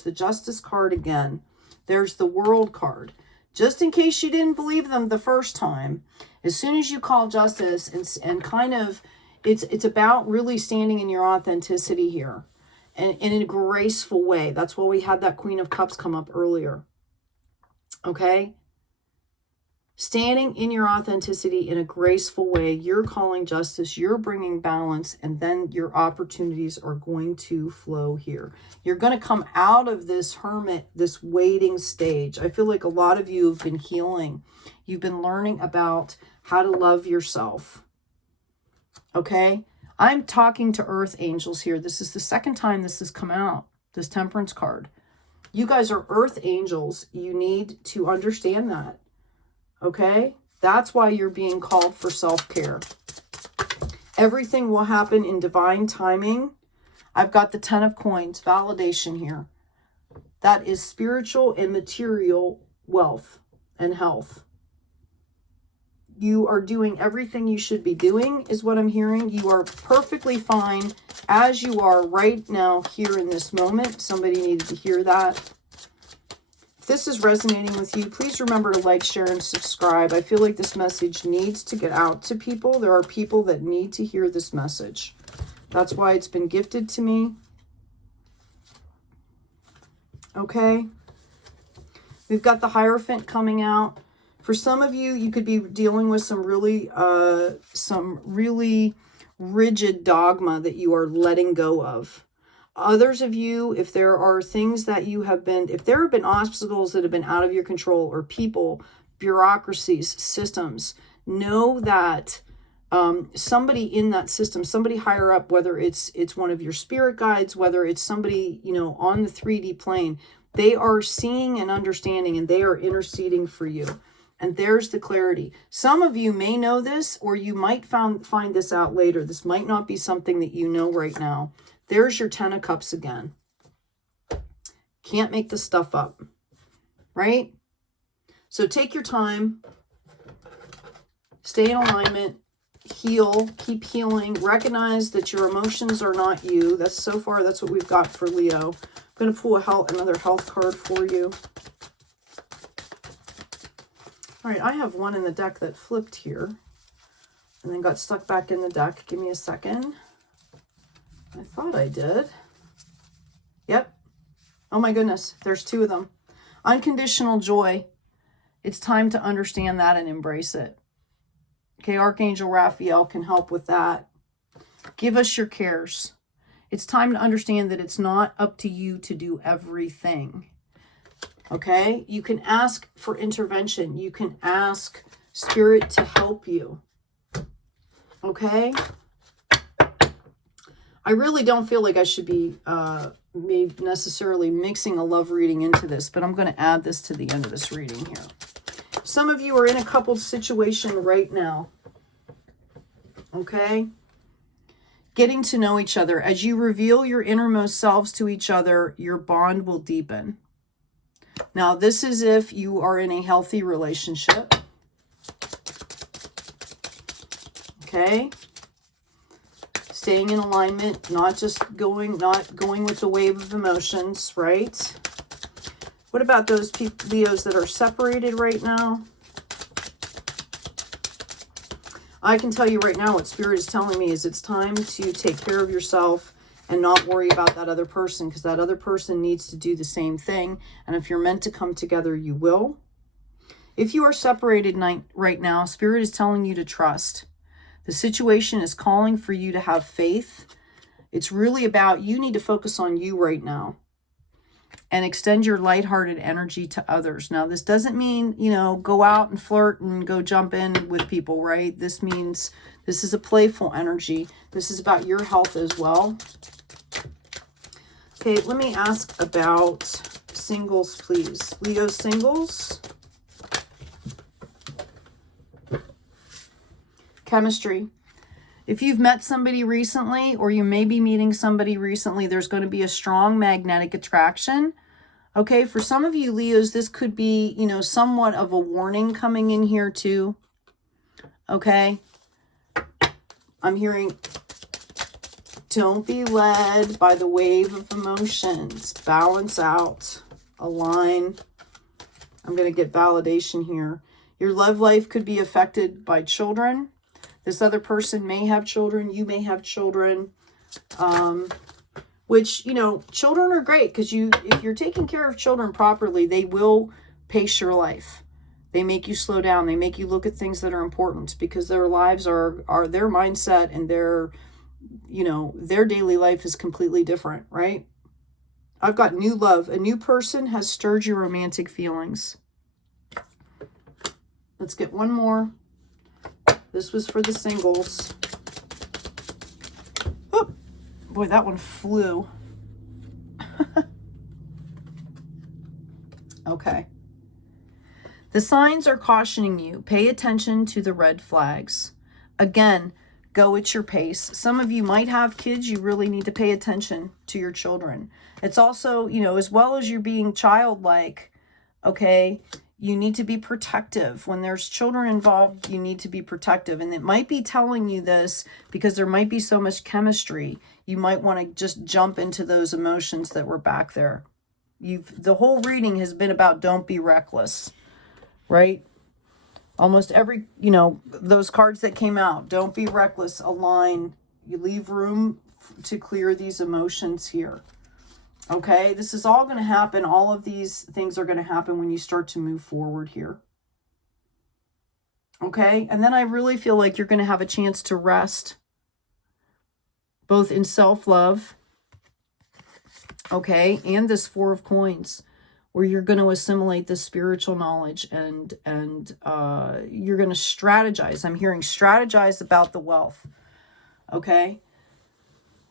The Justice card again. There's the World card. Just in case you didn't believe them the first time, as soon as you call justice and kind of, it's about really standing in your authenticity here and in a graceful way. That's why we had that Queen of Cups come up earlier. Okay? Standing in your authenticity in a graceful way, you're calling justice, you're bringing balance, and then your opportunities are going to flow here. You're going to come out of this hermit, this waiting stage. I feel like a lot of you have been healing. You've been learning about how to love yourself. Okay? I'm talking to earth angels here. This is the second time this has come out, this Temperance card. You guys are earth angels. You need to understand that. Okay? That's why you're being called for self-care. Everything will happen in divine timing. I've got the 10 of Coins, validation here. That is spiritual and material wealth and health. You are doing everything you should be doing, is what I'm hearing. You are perfectly fine as you are right now here in this moment. Somebody needed to hear that. If this is resonating with you, please remember to like, share, and subscribe. I feel like this message needs to get out to people. There are people that need to hear this message. That's why it's been gifted to me. Okay. We've got the Hierophant coming out. For some of you, you could be dealing with some really rigid dogma that you are letting go of. Others of you, if there are things that you have been, if there have been obstacles that have been out of your control, or people, bureaucracies, systems, know that somebody in that system, somebody higher up, whether it's one of your spirit guides, whether it's somebody, you know, on the 3D plane, they are seeing and understanding, and they are interceding for you. And there's the clarity. Some of you may know this, or you might find this out later. This might not be something that you know right now. There's your 10 of Cups again. Can't make this stuff up, right? So take your time. Stay in alignment. Heal. Keep healing. Recognize that your emotions are not you. That's so far, that's what we've got for Leo. I'm going to pull another health card for you. All right, I have one in the deck that flipped here and then got stuck back in the deck. Give me a second. I thought I did. Yep. Oh my goodness, there's two of them. Unconditional joy. It's time to understand that and embrace it. Okay, Archangel Raphael can help with that. Give us your cares. It's time to understand that it's not up to you to do everything. Okay, you can ask for intervention. You can ask Spirit to help you. Okay, I really don't feel like I should be maybe necessarily mixing a love reading into this, but I'm going to add this to the end of this reading here. Some of you are in a coupled situation right now. Okay, getting to know each other. As you reveal your innermost selves to each other, your bond will deepen. Now, this is if you are in a healthy relationship. Okay. Staying in alignment, not going with the wave of emotions, right? What about those Leos that are separated right now? I can tell you right now what Spirit is telling me is it's time to take care of yourself and not worry about that other person, because that other person needs to do the same thing. And if you're meant to come together, you will. If you are separated right now, Spirit is telling you to trust. The situation is calling for you to have faith. It's really about, you need to focus on you right now and extend your lighthearted energy to others. Now, this doesn't mean, you know, go out and flirt and go jump in with people, right? This means this is a playful energy. This is about your health as well. Okay, let me ask about singles, please. Leo singles. Chemistry. If you've met somebody recently, or you may be meeting somebody recently, there's going to be a strong magnetic attraction. Okay, for some of you Leos, this could be, you know, somewhat of a warning coming in here too. Okay. I'm hearing Don't be led by the wave of emotions. Balance out. Align. I'm going to get validation here. Your love life could be affected by children. This other person may have children. You may have children. Which, you know, children are great because if you're taking care of children properly, they will pace your life. They make you slow down. They make you look at things that are important because their lives are their mindset and their, you know, their daily life is completely different, right? I've got new love. A new person has stirred your romantic feelings. Let's get one more. This was for the singles. Oh, boy, that one flew. Okay. The signs are cautioning you. Pay attention to the red flags. Again, go at your pace. Some of you might have kids. You really need to pay attention to your children. It's also, you know, as well as you're being childlike, okay, you need to be protective. When there's children involved, you need to be protective. And it might be telling you this because there might be so much chemistry. You might want to just jump into those emotions that were back there. The whole reading has been about don't be reckless, right? Almost every, you know, those cards that came out, don't be reckless, align. You leave room to clear these emotions here. Okay, this is all going to happen. All of these things are going to happen when you start to move forward here. Okay, and then I really feel like you're going to have a chance to rest, both in self-love, okay, and this Four of Coins, where you're going to assimilate this spiritual knowledge and you're going to strategize. I'm hearing strategize about the wealth, okay?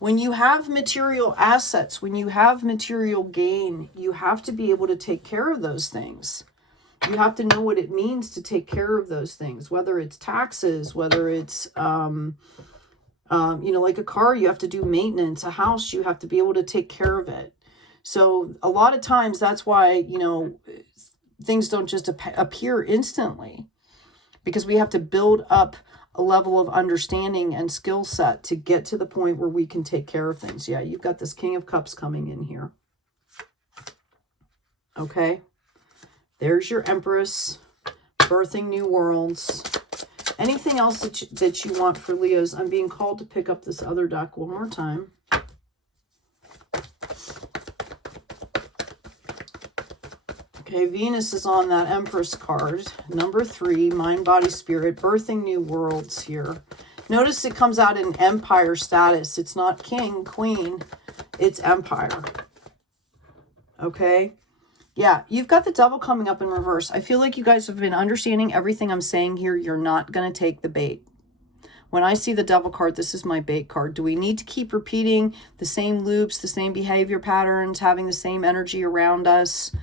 When you have material assets, when you have material gain, you have to be able to take care of those things. You have to know what it means to take care of those things, whether it's taxes, whether it's, you know, like a car, you have to do maintenance, a house, you have to be able to take care of it. So a lot of times that's why, you know, things don't just appear instantly, because we have to build up a level of understanding and skill set to get to the point where we can take care of things. Yeah, you've got this King of Cups coming in here. Okay. There's your Empress, birthing new worlds. Anything else that you want for Leos? I'm being called to pick up this other deck one more time. Okay, Venus is on that Empress card. Number 3, mind, body, spirit, birthing new worlds here. Notice it comes out in Empire status. It's not King, Queen, it's Empire. Okay? Yeah, you've got the Devil coming up in reverse. I feel like you guys have been understanding everything I'm saying here. You're not going to take the bait. When I see the Devil card, this is my bait card. Do we need to keep repeating the same loops, the same behavior patterns, having the same energy around us?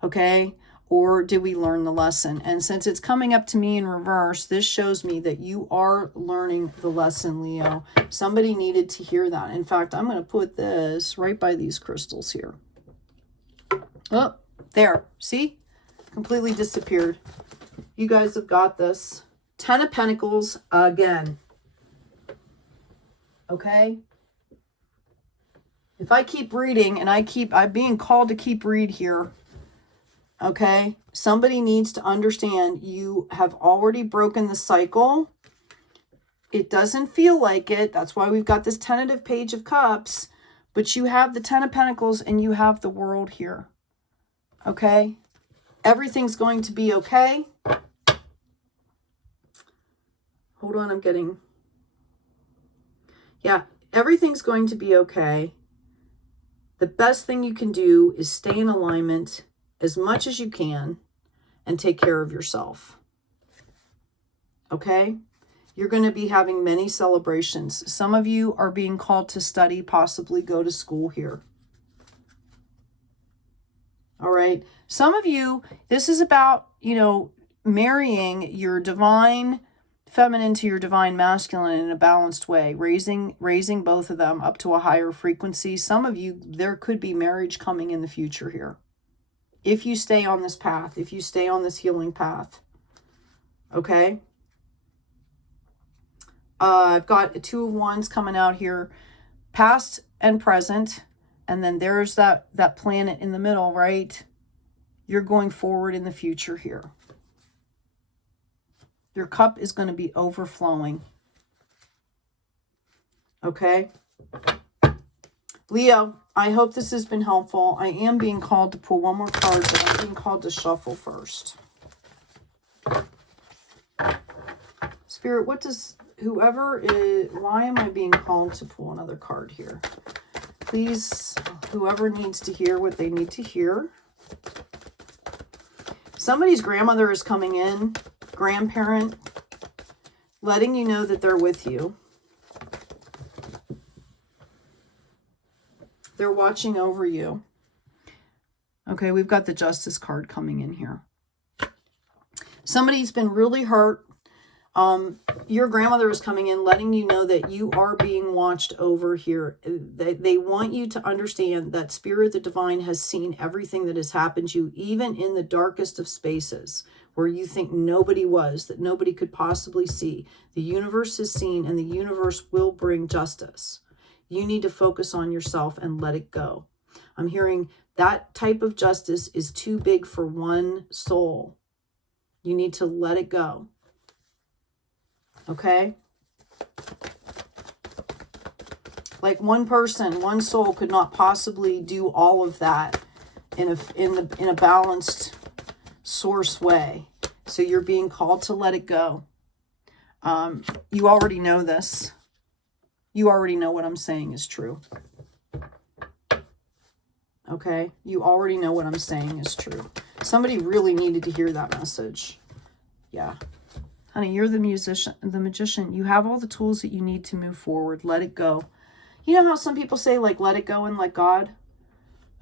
Okay, or did we learn the lesson? And since it's coming up to me in reverse, this shows me that you are learning the lesson, Leo. Somebody needed to hear that. In fact, I'm going to put this right by these crystals here. Oh, there. See? Completely disappeared. You guys have got this. 10 of Pentacles again. Okay? If I keep reading, and I'm being called to keep read here, okay, somebody needs to understand you have already broken the cycle. It doesn't feel like it. That's why we've got this tentative Page of Cups. But you have the 10 of Pentacles and you have the World here. Okay? Everything's going to be okay. Hold on, I'm getting... Yeah, everything's going to be okay. The best thing you can do is stay in alignment as much as you can and take care of yourself. Okay? You're going to be having many celebrations. Some of you are being called to study, possibly go to school here. All right? Some of you, this is about, you know, marrying your divine feminine to your divine masculine in a balanced way, raising both of them up to a higher frequency. Some of you, there could be marriage coming in the future here. If you stay on this path, if you stay on this healing path, okay? I've got a 2 of Wands coming out here. past and present, and then there's that planet in the middle, right? You're going forward in the future here. Your cup is going to be overflowing. Okay? Leo, I hope this has been helpful. I am being called to pull one more card, but I'm being called to shuffle first. Spirit, what does whoever is, why am I being called to pull another card here? Please, whoever needs to hear what they need to hear. Somebody's grandmother is coming in, grandparent, letting you know that they're with you. They're watching over you. Okay, we've got the Justice card coming in here. Somebody's been really hurt. Your grandmother is coming in, letting you know that you are being watched over here. They want you to understand that Spirit, the Divine, has seen everything that has happened to you, even in the darkest of spaces where you think nobody was, that nobody could possibly see. The universe has seen, and the universe will bring justice. You need to focus on yourself and let it go. I'm hearing that type of justice is too big for one soul. You need to let it go. Okay? Like one person, one soul could not possibly do all of that in a balanced source way. So you're being called to let it go. You already know this. You already know what I'm saying is true. Okay? You already know what I'm saying is true. Somebody really needed to hear that message. Yeah. Honey, you're the magician. You have all the tools that you need to move forward. Let it go. You know how some people say, like, let it go and let God?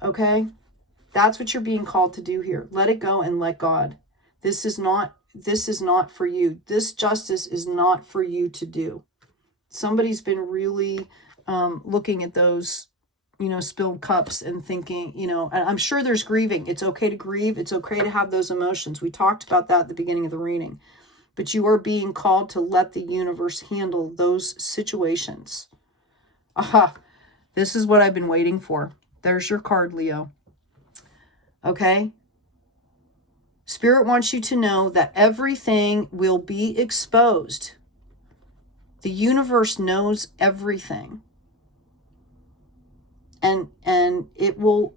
Okay? That's what you're being called to do here. Let it go and let God. This is not for you. This justice is not for you to do. Somebody's been really looking at those, spilled cups and thinking, and I'm sure there's grieving. It's okay to grieve. It's okay to have those emotions. We talked about that at the beginning of the reading. But you are being called to let the universe handle those situations. Aha. This is what I've been waiting for. There's your card, Leo. Okay? Spirit wants you to know that everything will be exposed. The universe knows everything. And it will,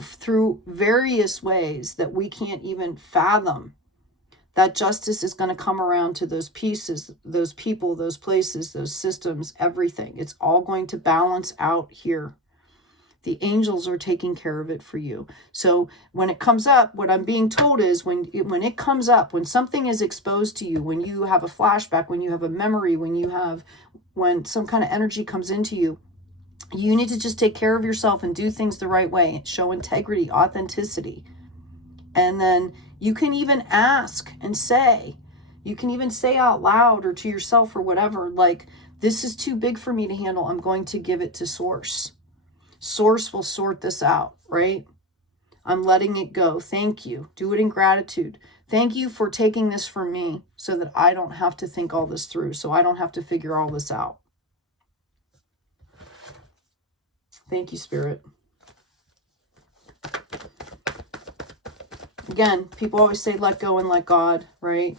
through various ways that we can't even fathom, that justice is going to come around to those pieces, those people, those places, those systems, everything. It's all going to balance out here. The angels are taking care of it for you. So when it comes up, what I'm being told is when it comes up, when something is exposed to you, when you have a flashback, when you have a memory, when some kind of energy comes into you, you need to just take care of yourself and do things the right way. Show integrity, authenticity. And then you can even ask and say, you can even say out loud or to yourself or whatever, like, this is too big for me to handle. I'm going to give it to Source. Source will sort this out, right? I'm letting it go. Thank you. Do it in gratitude. Thank you for taking this from me so that I don't have to think all this through, so I don't have to figure all this out. Thank you, Spirit. Again, people always say, let go and let God, right?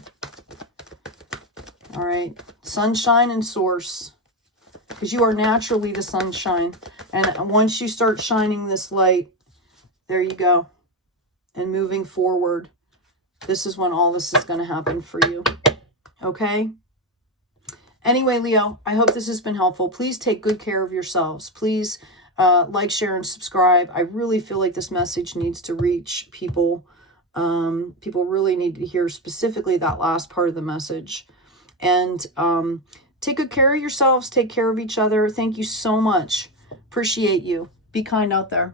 All right. Sunshine and Source. Because you are naturally the sunshine. And once you start shining this light, there you go. And moving forward, this is when all this is going to happen for you. Okay? Anyway, Leo, I hope this has been helpful. Please take good care of yourselves. Please like, share, and subscribe. I really feel like this message needs to reach people. People really need to hear specifically that last part of the message. And take good care of yourselves. Take care of each other. Thank you so much. Appreciate you. Be kind out there.